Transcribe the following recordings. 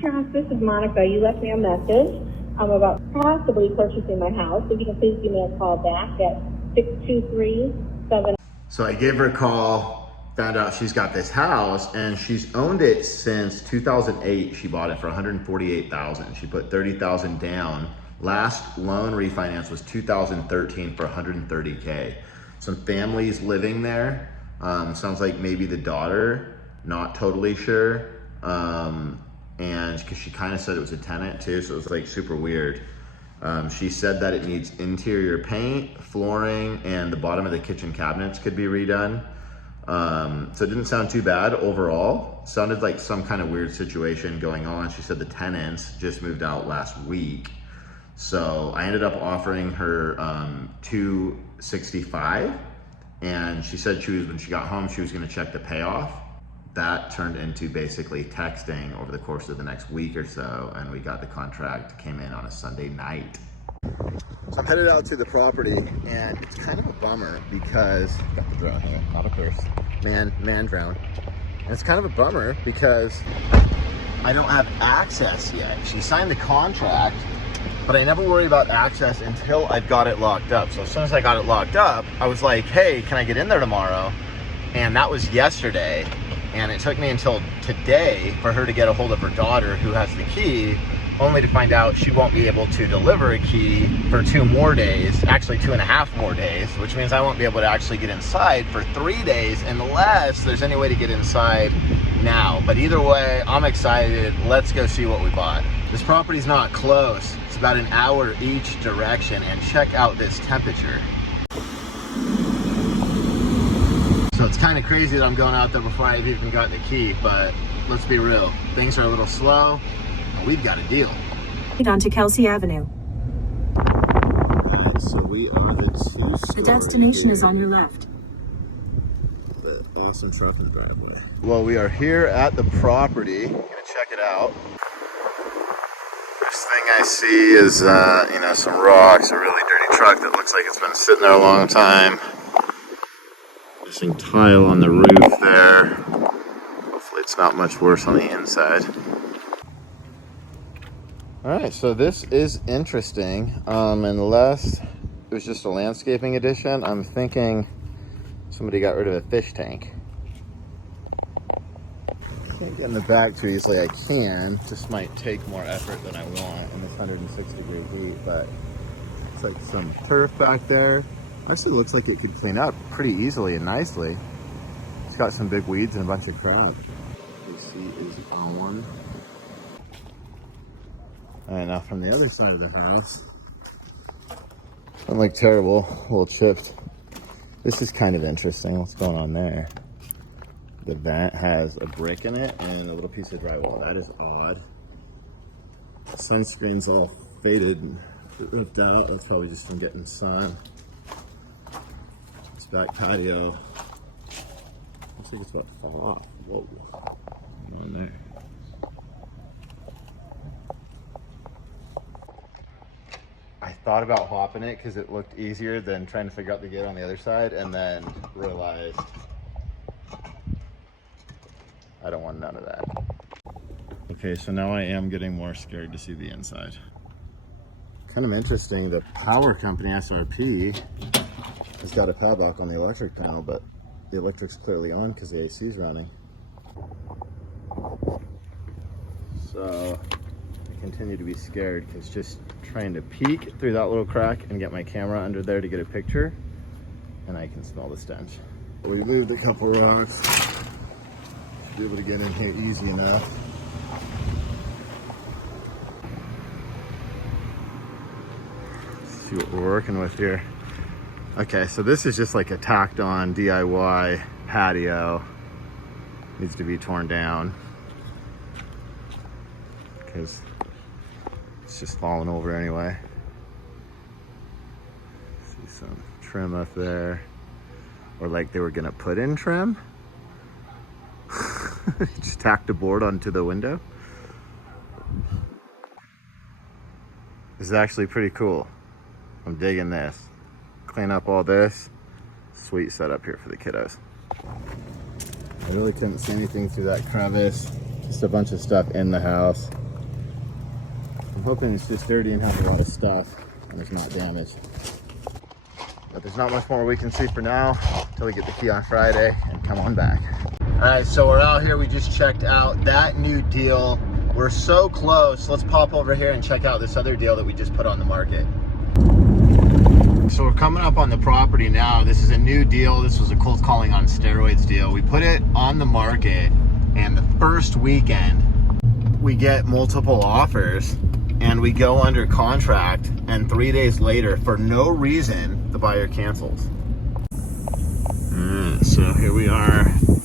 Josh, this is Monica. You left me a message about possibly purchasing my house. If you can please give me a call back at 623-7. So I gave her a call, found out she's got this house, and she's owned it since 2008. She bought it for $148,000. She put $30,000 down. Last loan refinance was 2013 for $130K. Some families living there. Sounds like maybe the daughter, not totally sure. And because she kind of said it was a tenant too, so it was like super weird. She said that it needs interior paint, flooring, and the bottom of the kitchen cabinets could be redone. So it didn't sound too bad overall. Sounded like some kind of weird situation going on. She said the tenants just moved out last week. So I ended up offering her $265, and she said when she got home, she was gonna check the payoff. That turned into basically texting over the course of the next week or so, and we got the contract, came in on a Sunday night. So I'm headed out to the property, and it's kind of a bummer because, got the drone here, not a purse, man drone. And it's kind of a bummer because I don't have access yet. She signed the contract, but I never worry about access until I've got it locked up. So as soon as I got it locked up, I was like, hey, can I get in there tomorrow? And that was yesterday. And it took me until today for her to get a hold of her daughter who has the key, only to find out she won't be able to deliver a key for 2 more days, actually 2.5 more days, which means I won't be able to actually get inside for 3 days unless there's any way to get inside now. But either way, I'm excited. Let's go see what we bought. This property's not close. It's about an hour each direction, and check out this temperature. So it's kind of crazy that I'm going out there before I've even gotten the key, but let's be real. Things are a little slow, and we've got a deal. Onto Kelsey Avenue. Alright, so we are the 2-story. The destination is on your left. The awesome truck in the driveway. Well, we are here at the property. I'm gonna check it out. First thing I see is, some rocks, a really dirty truck that looks like it's been sitting there a long time. Missing tile on the roof there. Hopefully it's not much worse on the inside. Alright, so this is interesting. Unless it was just a landscaping addition, I'm thinking somebody got rid of a fish tank. Can't get in the back too easily. I can. Just might take more effort than I want in this 106-degree heat, but it's like some turf back there. Actually looks like it could clean up pretty easily and nicely. It's got some big weeds and a bunch of crap. This seat is on. Alright, now from the other side of the house, doesn't look terrible, a little chipped. This is kind of interesting. What's going on there? The vent has a brick in it and a little piece of drywall. That is odd. The sunscreen's all faded and ripped out. That's probably just from getting sun. This back patio looks like it's about to fall off. Whoa. Going on there. I thought about hopping it because it looked easier than trying to figure out the gate on the other side, and then realized I don't want none of that. Okay, so now I am getting more scared to see the inside. Kind of interesting, the power company, SRP, has got a padlock on the electric panel, but the electric's clearly on because the AC is running. So I continue to be scared because just trying to peek through that little crack and get my camera under there to get a picture, and I can smell the stench. We moved a couple rocks. Should be able to get in here easy enough. Let's see what we're working with here. Okay, so this is just like a tacked on DIY patio. Needs to be torn down because it's just falling over anyway. See some trim up there, or like they were gonna put in trim. Just tacked a board onto the window. This is actually pretty cool. I'm digging this. Clean up all this. Sweet setup here for the kiddos. I really couldn't see anything through that crevice. Just a bunch of stuff in the house. hoping it's just dirty and has a lot of stuff and it's not damaged. But there's not much more we can see for now until we get the key on Friday and come on back. All right, so we're out here. We just checked out that new deal. We're so close. Let's pop over here and check out this other deal that we just put on the market. So we're coming up on the property now. This is a new deal. This was a cold calling on steroids deal. We put it on the market, and the first weekend we get multiple offers and we go under contract, and 3 days later, for no reason, the buyer cancels. So here we are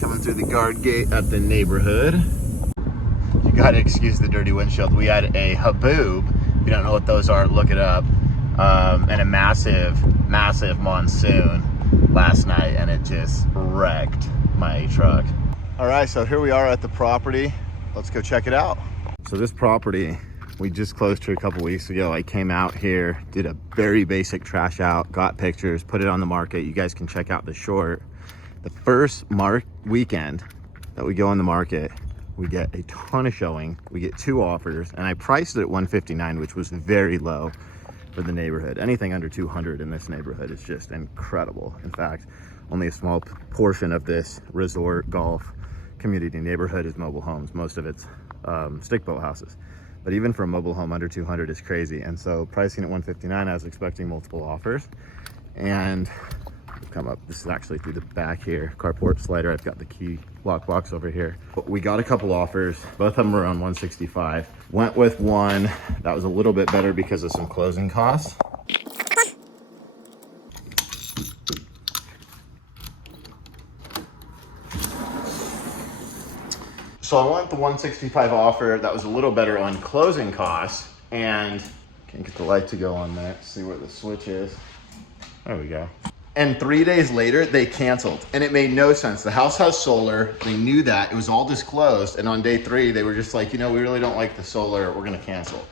coming through the guard gate at the neighborhood. You gotta excuse the dirty windshield. We had a haboob. If you don't know what those are, look it up. And a massive monsoon last night, and it just wrecked my truck. All right, so here we are at the property. Let's go check it out. So this property, we just closed here a couple weeks ago. I came out here, did a very basic trash out, got pictures, put it on the market. You guys can check out the short. The first weekend that we go on the market, we get a ton of showing. We get 2 offers, and I priced it at $159, which was very low for the neighborhood. Anything under 200 in this neighborhood is just incredible. In fact, only a small portion of this resort golf community neighborhood is mobile homes. Most of it's stick boat houses. But even for a mobile home under 200 is crazy. And so pricing at $159, I was expecting multiple offers. And we've come up, this is actually through the back here, carport slider. I've got the key lock box over here. But we got a couple offers. Both of them were around 165. Went with one that was a little bit better because of some closing costs. So I went the 165 offer that was a little better on closing costs, and can't get the light to go on there. See where the switch is. There we go. And 3 days later, they canceled, and it made no sense. The house has solar. They knew that. It was all disclosed, and on day 3, they were just like, you know, we really don't like the solar. We're gonna cancel.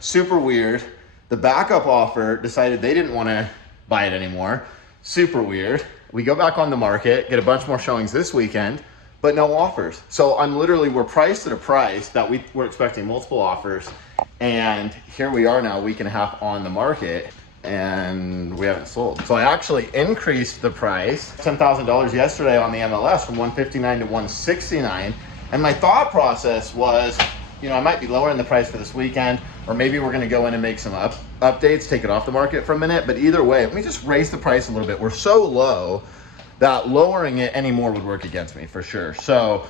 Super weird. The backup offer decided they didn't wanna buy it anymore. Super weird. We go back on the market, get a bunch more showings this weekend, but no offers. So we're priced at a price that we were expecting multiple offers, and here we are now, a week and a half on the market, and we haven't sold. So I actually increased the price $10,000 yesterday on the MLS from 159 to 169. And my thought process was, you know, I might be lowering the price for this weekend, or maybe we're gonna go in and make some updates, take it off the market for a minute. But either way, let me just raise the price a little bit. We're so low that lowering it anymore would work against me for sure. So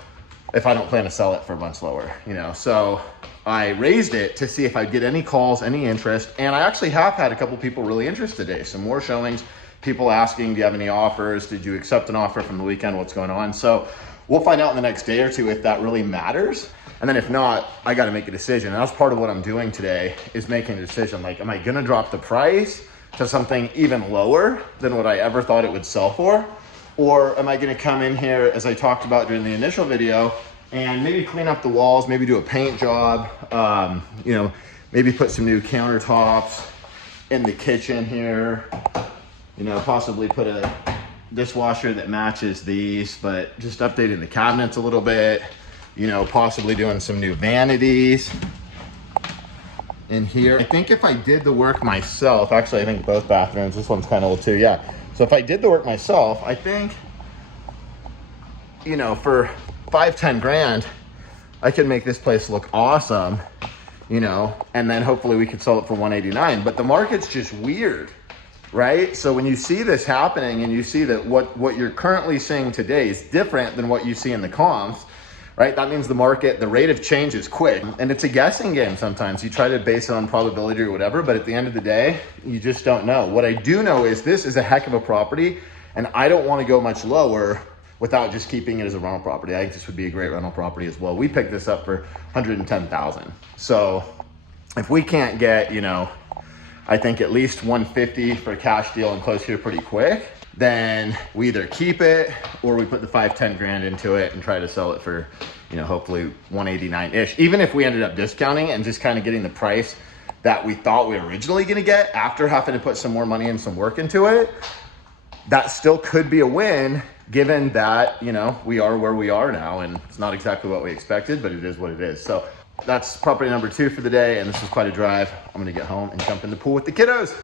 if I don't plan to sell it for much lower, you know, so I raised it to see if I'd get any calls, any interest. And I actually have had a couple people really interested today. Some more showings, people asking, do you have any offers? Did you accept an offer from the weekend? What's going on? So we'll find out in the next day or two if that really matters. And then if not, I got to make a decision. And that's part of what I'm doing today, is making a decision. Like, am I going to drop the price to something even lower than what I ever thought it would sell for? Or am I going to come in here, as I talked about during the initial video, and maybe clean up the walls, maybe do a paint job, you know, maybe put some new countertops in the kitchen here, you know, possibly put a dishwasher that matches these, but just updating the cabinets a little bit, you know, possibly doing some new vanities in here. I think if I did the work myself, actually I think both bathrooms, this one's kind of old too, yeah. So if I did the work myself, I think, you know, for 5-10 grand, I could make this place look awesome, you know, and then hopefully we could sell it for 189. But the market's just weird, right? So when you see this happening and you see that what you're currently seeing today is different than what you see in the comps, right? That means the market, the rate of change is quick, and it's a guessing game sometimes. You try to base it on probability or whatever, but at the end of the day, you just don't know. What I do know is this is a heck of a property, and I don't want to go much lower without just keeping it as a rental property. I think this would be a great rental property as well. We picked this up for $110,000. So if we can't get, you know, I think at least 150 for a cash deal and close here pretty quick, then we either keep it or we put the 5-10 grand into it and try to sell it for, you know, hopefully 189-ish. Even if we ended up discounting and just kind of getting the price that we thought we were originally going to get after having to put some more money and some work into it, that still could be a win, given that, you know, we are where we are now, and it's not exactly what we expected, but it is what it is. So that's property number 2 for the day, and this was quite a drive. I'm gonna get home and jump in the pool with the kiddos.